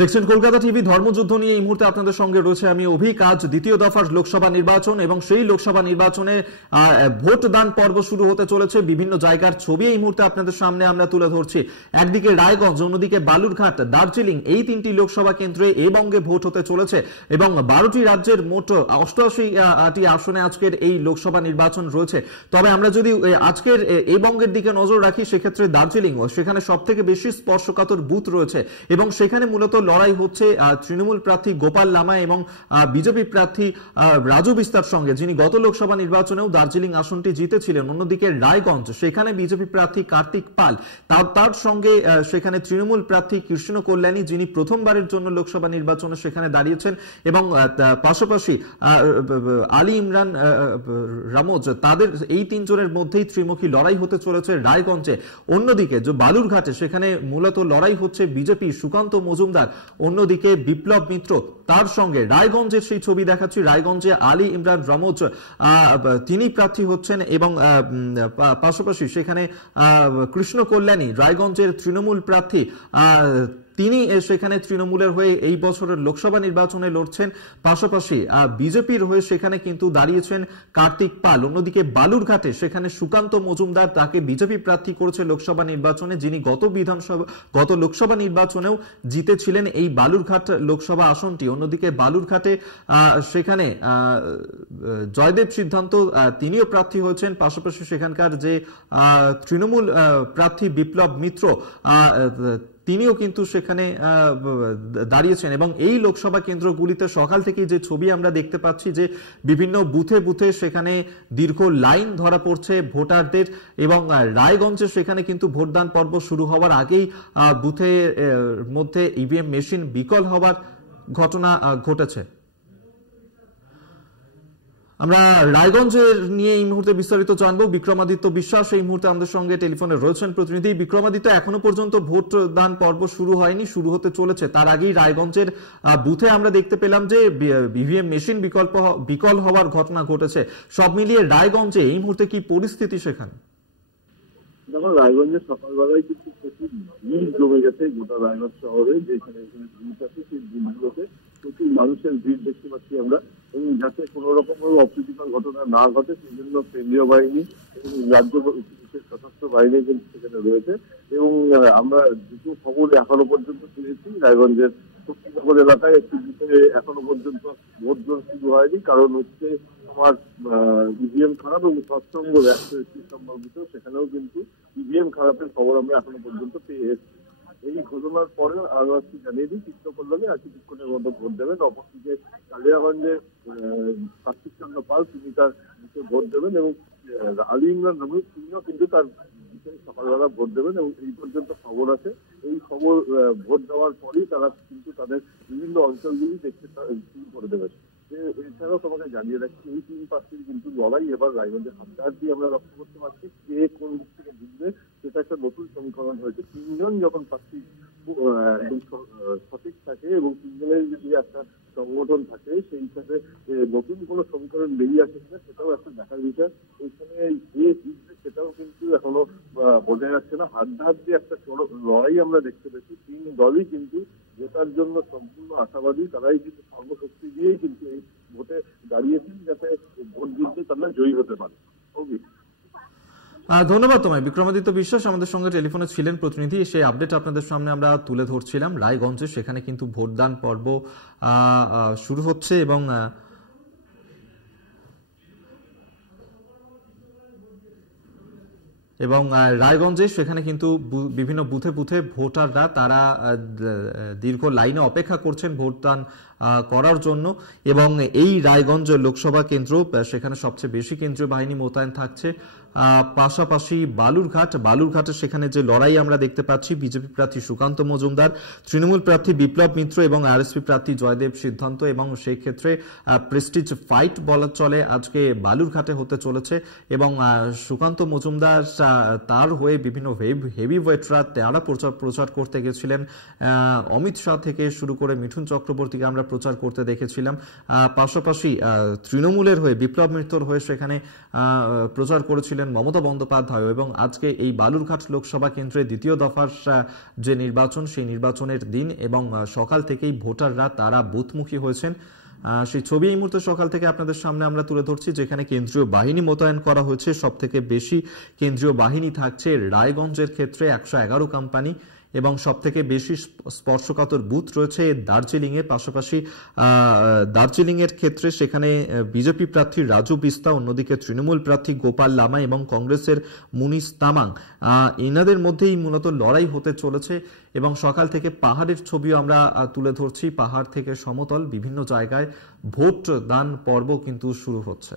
দেখছেন কলকাতা টিভি। ধর্মযুদ্ধ নিয়ে এই মুহূর্তে আপনাদের সঙ্গে রয়েছে আমি অভিক। আজ দ্বিতীয় দফার লোকসভা নির্বাচন এবং সেই লোকসভা নির্বাচনে ভোট দান পর্ব শুরু হতে চলেছে। বিভিন্ন জায়গার ছবি এই মুহূর্তে আপনাদের সামনে আমরা তুলে ধরছি। একদিকে রায়গঞ্জ, অন্যদিকে বালুরঘাট, দার্জিলিং, এই তিনটি লোকসভা কেন্দ্রে এই বঙ্গে ভোট হতে চলেছে এবং 12টি রাজ্যের মোট 88টি আসনে আজকের এই লোকসভা নির্বাচন রয়েছে। তবে আমরা যদি আজকের এই বঙ্গের দিকে নজর রাখি, সেক্ষেত্রে দার্জিলিং, সেখানে সব থেকে বেশি স্পর্শকাতর বুথ রয়েছে এবং সেখানে মূলত লড়াই হচ্ছে তৃণমূল প্রার্থী গোপাল লামা এবং বিজেপি প্রার্থী রাজু বিস্তার সঙ্গে, যিনি গত লোকসভা নির্বাচনেও দার্জিলিং আসনটি জিতেছিলেন। অন্যদিকে রায়গঞ্জ, সেখানে বিজেপি প্রার্থী কার্তিক পাল, তার সঙ্গে সেখানে তৃণমূল প্রার্থী কৃষ্ণ কল্যাণী, যিনি প্রথমবারের জন্য লোকসভা নির্বাচনে সেখানে দাঁড়িয়েছেন এবং পাশাপাশি আলী ইমরান রামোজ, তাদের এই তিনজনের মধ্যেই ত্রিমুখী লড়াই হতে চলেছে রায়গঞ্জে। অন্যদিকে যে বালুরঘাটে, সেখানে মূলত লড়াই হচ্ছে বিজেপি সুকান্ত মজুমদার, অন্যদিকে বিপ্লব মিত্র, তার সঙ্গে রায়গঞ্জের সেই ছবি দেখাচ্ছি। রায়গঞ্জে আলী ইমরান রামোজ তিনি প্রার্থী হচ্ছেন এবং পাশাপাশি সেখানে কৃষ্ণ কল্যাণী, রায়গঞ্জের তৃণমূল প্রার্থী, তিনি সেখানে তৃণমূলের হয়ে এই বছরের লোকসভা নির্বাচনে লড়ছেন। পাশাপাশি বিজেপির হয়ে সেখানে কিন্তু দাঁড়িয়েছেন কার্তিক পাল। অন্যদিকে বালুরঘাটে সেখানে সুকান্ত মজুমদার, তাকে বিজেপি প্রার্থী করেছে লোকসভা নির্বাচনে, যিনি গত লোকসভা নির্বাচনেও জিতেছিলেন এই বালুরঘাট লোকসভা আসনটি। অন্যদিকে বালুরঘাটে সেখানে জয়দেব সিদ্ধান্ত, তিনিও প্রার্থী হয়েছেন। পাশাপাশি সেখানকার যে তৃণমূল প্রার্থী বিপ্লব মিত্র, তিনিও কিন্তু সেখানে দাঁড়িয়েছেন এবং এই লোকসভা কেন্দ্রগুলিতে সকাল থেকে যে ছবি আমরা দেখতে পাচ্ছি, যে বিভিন্ন বুথে বুথে সেখানে দীর্ঘ লাইন ধরা পড়ছে ভোটারদের এবং রায়গঞ্জে সেখানে কিন্তু ভোটদান পর্ব শুরু হওয়ার আগেই বুথের মধ্যে ইভিএম মেশিন বিকল হওয়ার ঘটনা ঘটেছে। আমরা রায়গঞ্জের নিয়ে এই মুহূর্তে বিস্তারিত জানবো। বিক্রমাদিত্য বিশ্বাস এই মুহূর্তে আমাদের সঙ্গে টেলিফোনে রয়েছেন প্রতিনিধি। বিক্রমাদিত্য, এখনো পর্যন্ত ভোট দান পর্ব শুরু হয়নি, শুরু হতে চলেছে। তার আগেই রায়গঞ্জের বুথে আমরা দেখতে পেলাম যে ইভিএম মেশিন বিকল হওয়ার ঘটনা ঘটেছে। সব মিলিয়ে রায়গঞ্জে এই মুহূর্তে কি পরিস্থিতি সেখানে? দেখো, রায়গঞ্জের সকালবেলায় কিন্তু প্রচুর ভিড় জমে গেছে গোটা রায়গঞ্জ শহরে। যেখানে বুথ আছে, সেই বুথগুলোতে প্রচুর মানুষের ভিড় দেখতে পাচ্ছি আমরা। এবং যাতে কোনো রকম অপ্রীতিকর ঘটনা না ঘটে, সেই জন্য কেন্দ্রীয় বাহিনী এবং রাজ্য বিশেষ সশস্ত্র বাহিনী কিন্তু সেখানে রয়েছে। এবং আমরা দুটো খবর এখনো পর্যন্ত পেয়েছি, রায়গঞ্জের শক্তিনগর এলাকায় একটি বুথে এখনো পর্যন্ত ভোট গ্রহণ শুরু হয়নি। কারণ হচ্ছে আমার ইভিএম খারাপ এবং সৎসঙ্গ 131 নম্বর বুথে সেখানেও কিন্তু ইভিএম খারাপের খবর আমরা এখনো পর্যন্ত পেয়ে এসেছি। এই ঘটনার পরে আরো আজকে জানিয়ে দিই, কৃষ্ণ কল্যাণী আর কিছুক্ষণের মধ্যে ভোট দেবেন। অপরদিকে কালিয়াগঞ্জে কার্তিক চন্দ্র পাল, তিনি তার বুথে ভোট দেবেন এবং আলী ইমরান রামোজ, তিনিও কিন্তু তার বুথে সকালবেলা ভোট দেবেন। এবং এই পর্যন্ত খবর আছে, এই খবর ভোট দেওয়ার পরেই তারা কিন্তু তাদের বিভিন্ন অঞ্চলগুলি দেখতে শুরু করে দেবেন। এছাড়াও তোমাকে জানিয়ে রাখছি, এই তিন প্রার্থীর কিন্তু লড়াই এবার রায়গঞ্জের হাতঘাট দিয়ে আমরা লক্ষ্য করতে পারছি। কে কোন দিক থেকে জিতবে সেটা একটা নতুন সমীকরণ হয়েছে। তিনজন যখন প্রার্থী সঠিক থাকে এবং তিনজনের যদি একটা সংগঠন থাকে, সেই হিসাবে নতুন কোনো সমীকরণ বেরিয়ে আসে কিনা সেটাও একটা দেখার বিষয়। এখানে যে জিতবে সেটাও কিন্তু এখনো বোঝা যাচ্ছে না। হাত দিয়ে একটা লড়াই আমরা দেখতে পেয়েছি। তিন দলই কিন্তু জেতার জন্য সম্পূর্ণ আশাবাদী। তারাই কিন্তু সর্বশক্তি দিয়েই কিন্তু এই ভোটে দাঁড়িয়েছেন, যাতে ভোট যুদ্ধে তারা জয়ী হতে পারে। ধন্যবাদ তোমায় বিক্রমাদিত্য বিশ্বাস, আমাদের সঙ্গে টেলিফোনে ছিলেন প্রতিনিধি। সেই আপডেট আপনাদের সামনে আমরা তুলে ধরছিলাম। রায়গঞ্জে সেখানে কিন্তু ভোটদান পর্ব শুরু হচ্ছে এবং রায়গঞ্জে সেখানে কিন্তু বিভিন্ন বুথে বুথে ভোটাররা তারা দীর্ঘ লাইনে অপেক্ষা করছেন ভোটদান করার জন্য। এবং এই রায়গঞ্জ লোকসভা কেন্দ্র, সেখানে সবচেয়ে বেশি কেন্দ্রীয় বাহিনী মোতায়েন থাকছে। পাশাপাশি বালুরঘাটে সেখানে যে লড়াই আমরা দেখতে পাচ্ছি, বিজেপি প্রার্থী সুকান্ত মজুমদার, তৃণমূল প্রার্থী বিপ্লব মিত্র এবং আরএসপি প্রার্থী জয়দেব সিদ্ধান্ত। এবং সেই ক্ষেত্রে প্রেস্টিজ ফাইট বলা চলে আজকে বালুরঘাটে হতে চলেছে। এবং সুকান্ত মজুমদার, তার হয়ে বিভিন্ন হেভি ওয়েটরা তারা প্রচার করতে গেছিলেন। অমিত শাহ থেকে শুরু করে মিঠুন চক্রবর্তীকে আমরা প্রচার করতে দেখেছিলাম। পাশাপাশি তৃণমূলের হয়ে বিপ্লব মিত্রর হয়ে সেখানে প্রচার করেছিলেন ছিলেন মমতা বন্দ্যোপাধ্যায়, এবং আজকে এই বালুরঘাট লোকসভা কেন্দ্রে দ্বিতীয় দফার যে নির্বাচন, সেই নির্বাচনের দিন এবং সকাল থেকেই ভোটাররা তারা বুথমুখী হয়েছেন। সেই ছবি এই মুহূর্তে সকাল থেকে আপনাদের সামনে আমরা তুলে ধরছি, যেখানে কেন্দ্রীয় বাহিনী মোতায়েন করা হয়েছে। সব থেকে বেশি কেন্দ্রীয় বাহিনী থাকছে রায়গঞ্জের ক্ষেত্রে 111 কোম্পানি, এবং সব থেকে বেশি স্পর্শকাতর বুথ রয়েছে দার্জিলিং এর। পাশাপাশি দার্জিলিং এর ক্ষেত্রে সেখানে বিজেপি প্রার্থী রাজু বিস্তা, অন্যদিকে তৃণমূল প্রার্থী গোপাল লামা এবং কংগ্রেসের মুনিশ তামাং, এনাদের মধ্যেই মূলত লড়াই হতে চলেছে। এবং সকাল থেকে পাহাড়ের ছবিও আমরা তুলে ধরছি, পাহাড় থেকে সমতল বিভিন্ন জায়গায় ভোট দান পর্ব কিন্তু শুরু হচ্ছে।